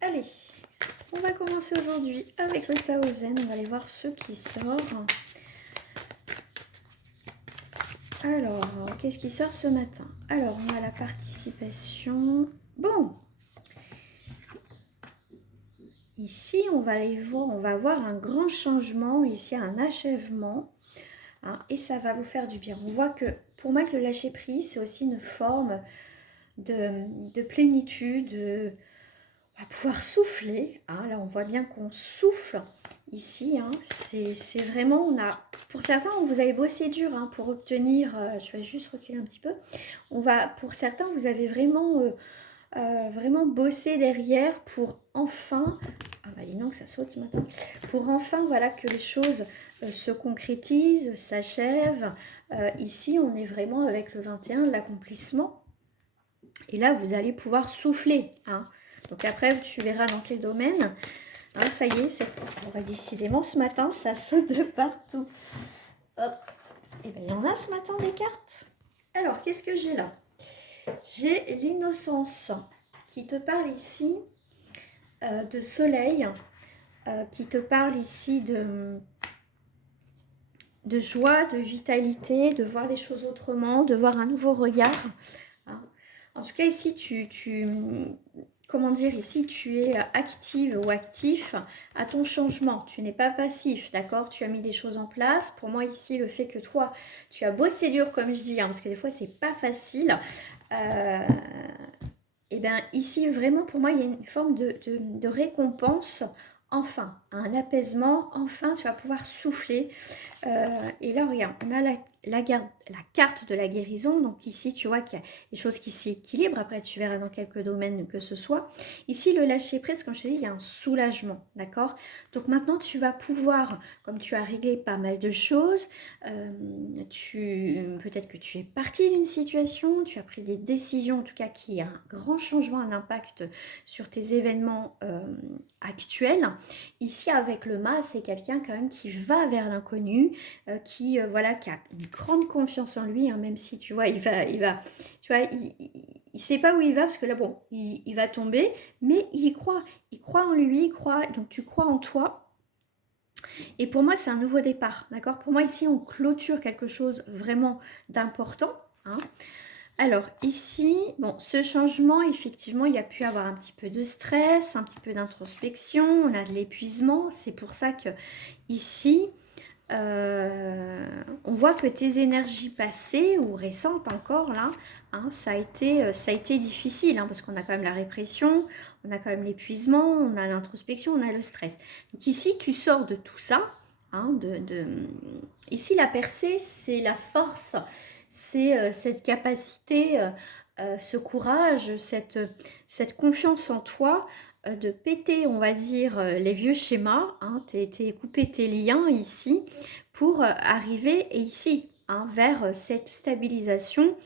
Allez, on va commencer aujourd'hui avec le Tao Zen. On va aller voir ce qui sort. Alors, qu'est-ce qui sort ce matin? Alors, on a la participation. Bon, ici, on va aller voir, on va voir un grand changement, ici un achèvement, hein, et ça va vous faire du bien. On voit que, pour moi, que le lâcher-prise, c'est aussi une forme de plénitude, on va pouvoir souffler, hein. Là on voit bien qu'on souffle ici, hein. C'est vraiment, pour certains vous avez bossé dur, hein, pour obtenir, je vais juste reculer un petit peu, pour certains vous avez vraiment bossé derrière pour enfin, ah bah dis donc ça saute ce matin, pour enfin voilà que les choses se concrétisent, s'achèvent. Ici on est vraiment avec le 21, l'accomplissement, et là vous allez pouvoir souffler, hein. Donc après, tu verras dans quel domaine. Hein, ça y est, on va décidément ce matin, ça saute de partout. Hop. Et bien, il y en a ce matin des cartes. Alors, qu'est-ce que j'ai là? J'ai l'innocence qui te parle ici de soleil, qui te parle ici de joie, de vitalité, de voir les choses autrement, de voir un nouveau regard. Hein. En tout cas, ici, comment dire, ici tu es active ou actif à ton changement, tu n'es pas passif, d'accord? Tu as mis des choses en place. Pour moi ici, le fait que toi tu as bossé dur, comme je dis, hein, parce que des fois c'est pas facile, et bien ici vraiment pour moi il y a une forme de récompense, enfin un apaisement, enfin tu vas pouvoir souffler. Et là regarde, on a la carte de la guérison. Donc ici tu vois qu'il y a des choses qui s'équilibrent. Après tu verras dans quelques domaines que ce soit. Ici le lâcher prise, comme je te dis, il y a un soulagement, d'accord? Donc maintenant tu vas pouvoir, comme tu as réglé pas mal de choses, peut-être que tu es parti d'une situation, tu as pris des décisions en tout cas qui a un grand changement, un impact sur tes événements actuels. Ici avec le mât, c'est quelqu'un quand même qui va vers l'inconnu, qui voilà, qui a une grande confiance en lui, hein, même si tu vois, tu vois, il sait pas où il va parce que là bon, il va tomber, mais il croit en lui, donc tu crois en toi. Et pour moi, c'est un nouveau départ, d'accord? Pour moi, ici, on clôture quelque chose vraiment d'important, hein. Alors ici, bon, ce changement, effectivement, il y a pu avoir un petit peu de stress, un petit peu d'introspection, on a de l'épuisement. C'est pour ça que ici, on voit que tes énergies passées ou récentes encore là, hein, ça a été difficile, hein, parce qu'on a quand même la répression, on a quand même l'épuisement, on a l'introspection, on a le stress. Donc ici, tu sors de tout ça, hein, ici la percée, c'est la force, c'est cette capacité, ce courage, cette confiance en toi, de péter, on va dire, les vieux schémas, hein, couper tes liens ici pour arriver ici, hein, vers cette stabilisation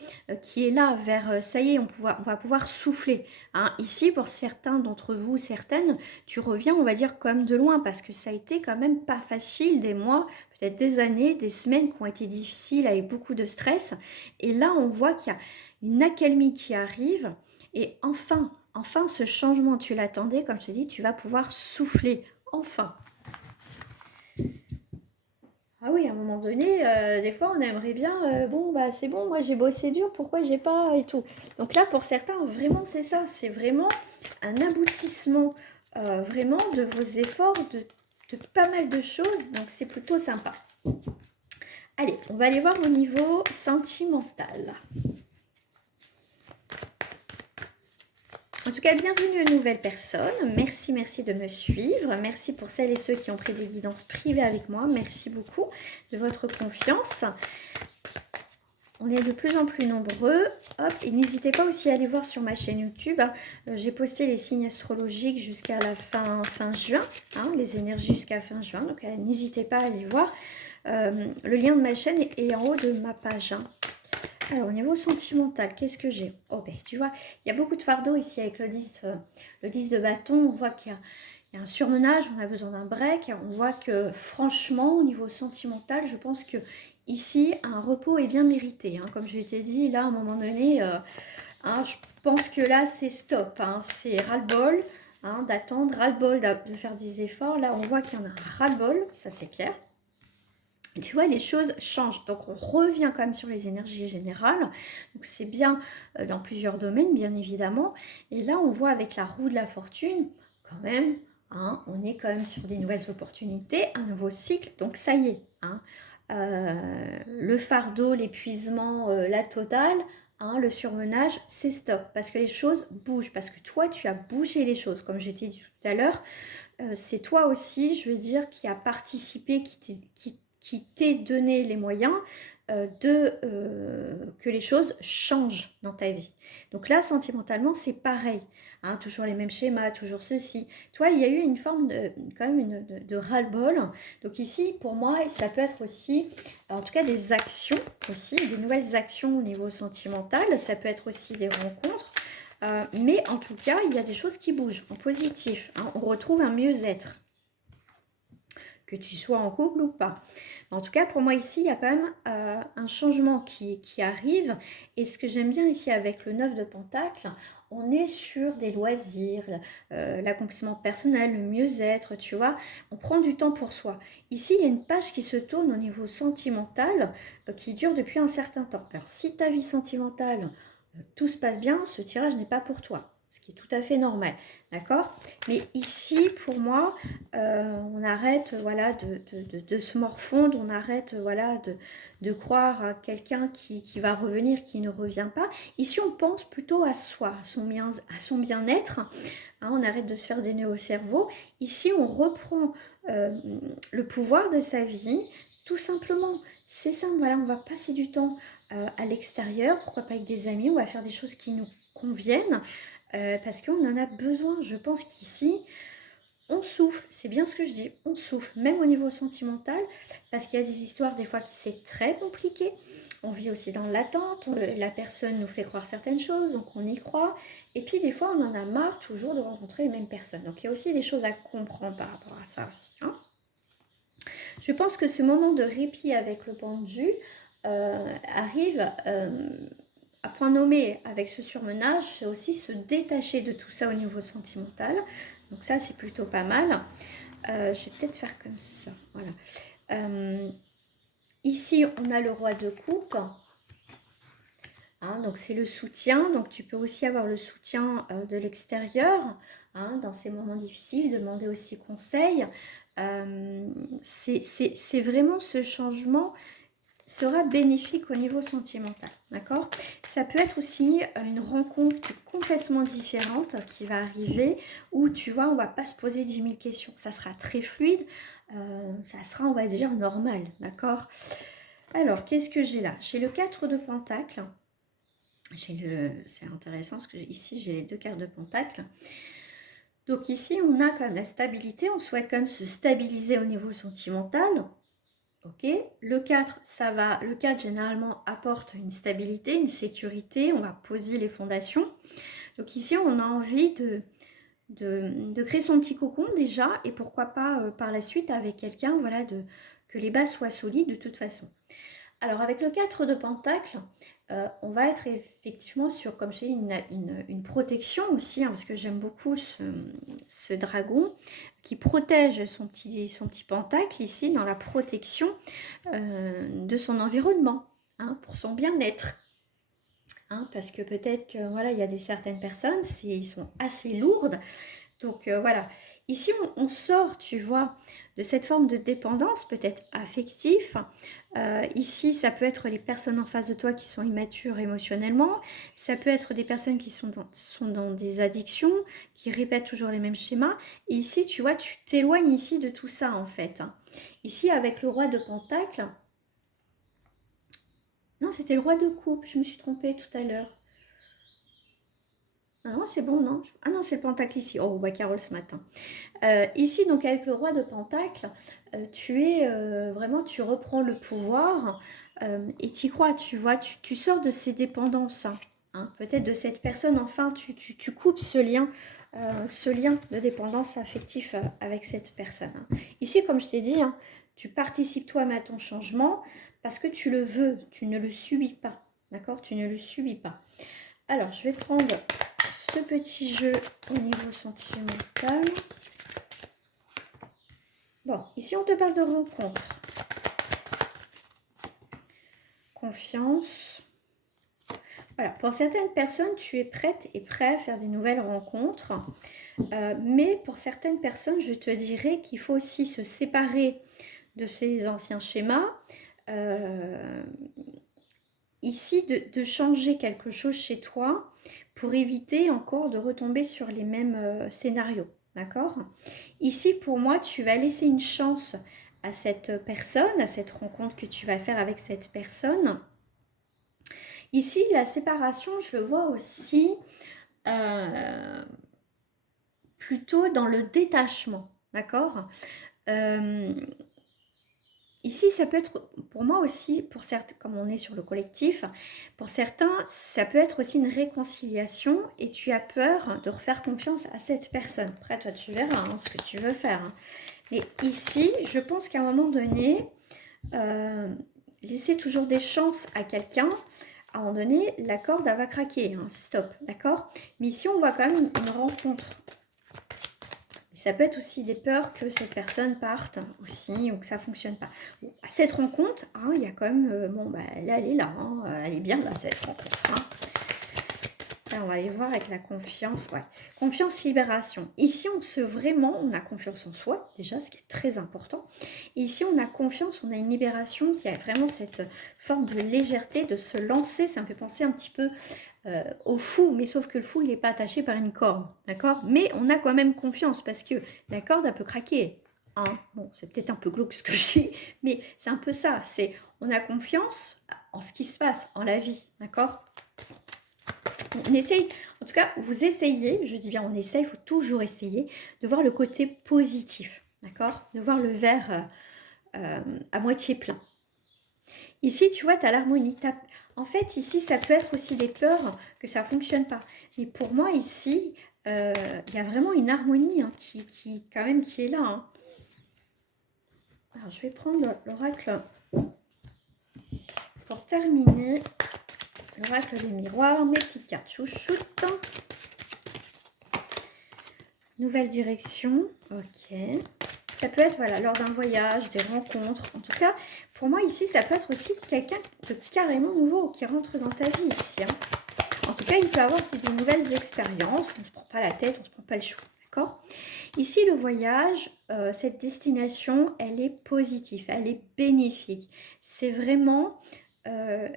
qui est là, vers ça y est, on va pouvoir souffler, hein. Ici, pour certains d'entre vous, certaines, tu reviens, on va dire, comme de loin, parce que ça a été quand même pas facile, des mois, peut-être des années, des semaines qui ont été difficiles avec beaucoup de stress. Et là, on voit qu'il y a une accalmie qui arrive, et enfin, ce changement, tu l'attendais, comme je te dis, tu vas pouvoir souffler, enfin. Ah oui, à un moment donné, des fois, on aimerait bien, bon, bah c'est bon, moi j'ai bossé dur, pourquoi j'ai pas et tout. Donc là, pour certains, vraiment, c'est ça, c'est vraiment un aboutissement, vraiment, de vos efforts, de pas mal de choses, donc c'est plutôt sympa. Allez, on va aller voir au niveau sentimental. En tout cas, bienvenue aux nouvelles personnes. Merci de me suivre. Merci pour celles et ceux qui ont pris des guidances privées avec moi. Merci beaucoup de votre confiance. On est de plus en plus nombreux. Hop, et n'hésitez pas aussi à aller voir sur ma chaîne YouTube. J'ai posté les signes astrologiques jusqu'à la fin juin, hein, les énergies jusqu'à fin juin. Donc n'hésitez pas à aller voir. Le lien de ma chaîne est en haut de ma page, hein. Alors, au niveau sentimental, qu'est-ce que j'ai? Oh, ben, tu vois, il y a beaucoup de fardeaux ici avec le 10 de bâton. On voit qu'il y a un surmenage, on a besoin d'un break. On voit que, franchement, au niveau sentimental, je pense que ici, un repos est bien mérité, hein. Comme je t'ai dit, là, à un moment donné, hein, je pense que là, c'est stop, hein, c'est ras-le-bol, hein, d'attendre, ras-le-bol de faire des efforts. Là, on voit qu'il y en a un ras-le-bol, ça c'est clair. Et tu vois, les choses changent. Donc, on revient quand même sur les énergies générales. Donc, c'est bien dans plusieurs domaines, bien évidemment. Et là, on voit avec la roue de la fortune, quand même, hein, on est quand même sur des nouvelles opportunités, un nouveau cycle. Donc, ça y est, hein, le fardeau, l'épuisement, la totale, hein, le surmenage, c'est stop. Parce que les choses bougent. Parce que toi, tu as bougé les choses. Comme je t'ai dit tout à l'heure, c'est toi aussi, je veux dire, qui a participé, qui t'ait donné les moyens que les choses changent dans ta vie. Donc là, sentimentalement, c'est pareil. Hein, toujours les mêmes schémas, toujours ceci. Toi, il y a eu une forme quand même de ras-le-bol. Donc ici, pour moi, ça peut être aussi, en tout cas, des actions aussi, des nouvelles actions au niveau sentimental. Ça peut être aussi des rencontres. Mais en tout cas, il y a des choses qui bougent en positif. Hein, on retrouve un mieux-être. Que tu sois en couple ou pas. En tout cas, pour moi ici, il y a quand même un changement qui arrive. Et ce que j'aime bien ici avec le 9 de Pentacle, on est sur des loisirs, l'accomplissement personnel, le mieux-être, tu vois. On prend du temps pour soi. Ici, il y a une page qui se tourne au niveau sentimental qui dure depuis un certain temps. Alors, si ta vie sentimentale, tout se passe bien, ce tirage n'est pas pour toi. Ce qui est tout à fait normal, d'accord? Mais ici, pour moi, on arrête voilà, de se morfondre, on arrête voilà, de croire à quelqu'un qui va revenir, qui ne revient pas. Ici, on pense plutôt à soi, à son bien-être. Hein, on arrête de se faire des nœuds au cerveau. Ici, on reprend le pouvoir de sa vie, tout simplement. C'est simple, voilà, on va passer du temps à l'extérieur, pourquoi pas avec des amis, on va faire des choses qui nous conviennent. Parce qu'on en a besoin. Je pense qu'ici, on souffle. C'est bien ce que je dis, on souffle, même au niveau sentimental, parce qu'il y a des histoires des fois qui c'est très compliqué. On vit aussi dans l'attente, la personne nous fait croire certaines choses, donc on y croit. Et puis des fois, on en a marre toujours de rencontrer les mêmes personnes. Donc il y a aussi des choses à comprendre par rapport à ça aussi. Hein. Je pense que ce moment de répit avec le pendu arrive... à point nommé avec ce surmenage, c'est aussi se détacher de tout ça au niveau sentimental. Donc ça, c'est plutôt pas mal. Je vais peut-être faire comme ça. Voilà. Ici, on a le roi de coupe. Hein, donc c'est le soutien. Donc tu peux aussi avoir le soutien de l'extérieur. Hein, dans ces moments difficiles, demander aussi conseil. C'est vraiment ce changement sera bénéfique au niveau sentimental, d'accord? Ça peut être aussi une rencontre complètement différente qui va arriver où, tu vois, on va pas se poser 10 000 questions. Ça sera très fluide, ça sera, on va dire, normal, d'accord? Alors, qu'est-ce que j'ai là? J'ai le 4 de Pentacle. C'est intéressant parce que ici, j'ai les 2 cartes de Pentacle. Donc ici, on a quand même la stabilité. On souhaite quand même se stabiliser au niveau sentimental. Ok, le 4, ça va. Le 4, généralement, apporte une stabilité, une sécurité. On va poser les fondations. Donc ici, on a envie de créer son petit cocon déjà. Et pourquoi pas par la suite avec quelqu'un, voilà, que les bases soient solides de toute façon. Alors, avec le 4 de Pentacle, on va être effectivement sur, comme je dis, une protection aussi, hein, parce que j'aime beaucoup ce dragon qui protège son petit pentacle ici dans la protection de son environnement, hein, pour son bien-être. Hein, parce que peut-être que voilà, il y a certaines personnes, ils sont assez lourdes. Donc voilà, ici on sort, tu vois, de cette forme de dépendance peut-être affective. Ici, ça peut être les personnes en face de toi qui sont immatures émotionnellement. Ça peut être des personnes qui sont dans des addictions, qui répètent toujours les mêmes schémas. Et ici, tu vois, tu t'éloignes ici de tout ça en fait. Ici, avec le roi de Pentacle... Non, c'était le roi de coupe, je me suis trompée tout à l'heure. Ah non, c'est bon, non? Ah non, c'est le pentacle ici. Oh, bah Carole ce matin. Ici, donc avec le roi de Pentacle, tu es vraiment, tu reprends le pouvoir et tu y crois, tu vois, tu sors de ces dépendances. Hein, peut-être de cette personne, enfin, tu coupes ce lien de dépendance affective avec cette personne. Hein. Ici, comme je t'ai dit, hein, tu participes toi-même à ton changement parce que tu le veux, tu ne le subis pas. D'accord? Tu ne le subis pas. Alors, je vais prendre ce petit jeu au niveau sentimental. Bon, ici on te parle de rencontre. Confiance. Voilà, pour certaines personnes, tu es prête et prêt à faire des nouvelles rencontres. Mais pour certaines personnes, je te dirais qu'il faut aussi se séparer de ces anciens schémas. Ici, de changer quelque chose chez toi pour éviter encore de retomber sur les mêmes scénarios. D'accord? Ici, pour moi, tu vas laisser une chance à cette personne, à cette rencontre que tu vas faire avec cette personne. Ici, la séparation, je le vois aussi plutôt dans le détachement. D'accord? Ici, ça peut être pour moi aussi, pour certains, comme on est sur le collectif, pour certains, ça peut être aussi une réconciliation et tu as peur de refaire confiance à cette personne. Après, toi, tu verras ce que tu veux faire. Mais ici, je pense qu'à un moment donné, laisser toujours des chances à quelqu'un, à un moment donné, la corde, elle va craquer. Stop, d'accord? Mais ici, on voit quand même une rencontre. Ça peut être aussi des peurs que cette personne parte aussi ou que ça ne fonctionne pas. Bon, à cette rencontre, il y a quand même... là, elle est là. Elle est bien là, cette rencontre. Là, on va aller voir avec la confiance. Ouais. Confiance, libération. Ici, on a confiance en soi, déjà, ce qui est très important. Et ici, on a confiance, on a une libération. Il y a vraiment cette forme de légèreté, de se lancer. Ça me fait penser un petit peu... au fou, mais sauf que le fou, il n'est pas attaché par une corde, d'accord? Mais on a quand même confiance parce que la corde, elle peut craquer. Bon, c'est peut-être un peu glauque ce que je dis, mais c'est un peu ça. On a confiance en ce qui se passe, en la vie, d'accord? On essaye, en tout cas, vous essayez, je dis bien on essaye, il faut toujours essayer de voir le côté positif, d'accord? De voir le verre à moitié plein. Ici, tu vois, tu as l'harmonie. En fait, ici, ça peut être aussi des peurs que ça ne fonctionne pas. Mais pour moi, ici, il y a vraiment une harmonie quand même, qui est là. Alors, je vais prendre l'oracle pour terminer. L'oracle des miroirs, mes petites cartes chouchoutes. Nouvelle direction. Ok. Ça peut être lors d'un voyage, des rencontres. En tout cas, pour moi ici, ça peut être aussi quelqu'un de carrément nouveau qui rentre dans ta vie ici. En tout cas, il peut avoir des nouvelles expériences. On ne se prend pas la tête, on ne se prend pas le chou. D'accord? Ici, le voyage, cette destination, elle est positive, elle est bénéfique. C'est vraiment...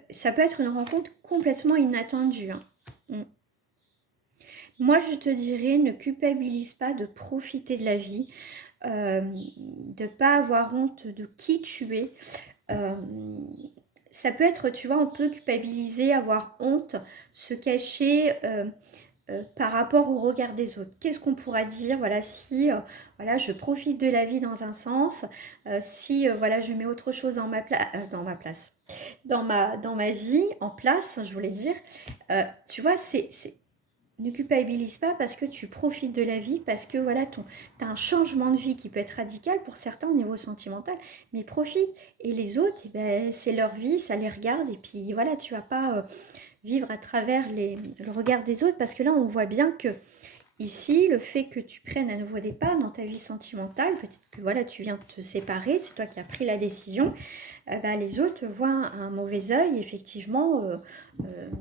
ça peut être une rencontre complètement inattendue. Moi, je te dirais, ne culpabilise pas de profiter de la vie. De ne pas avoir honte de qui tu es. Ça peut être, tu vois, on peut culpabiliser, avoir honte, se cacher par rapport au regard des autres. Qu'est-ce qu'on pourra dire, si je profite de la vie dans un sens, si je mets autre chose dans ma place, dans ma vie en place, je voulais dire, tu vois, ne culpabilise pas parce que tu profites de la vie, parce que tu as un changement de vie qui peut être radical pour certains au niveau sentimental, mais profite. Et les autres, c'est leur vie, ça les regarde, et puis tu vas pas vivre à travers le regard des autres, parce que là, on voit bien que ici, le fait que tu prennes un nouveau départ dans ta vie sentimentale, peut-être que tu viens de te séparer, c'est toi qui as pris la décision, les autres voient un mauvais œil, effectivement,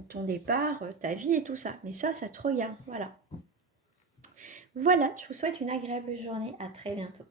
ton départ, ta vie et tout ça. Mais ça te regarde, voilà. Voilà, je vous souhaite une agréable journée. À très bientôt.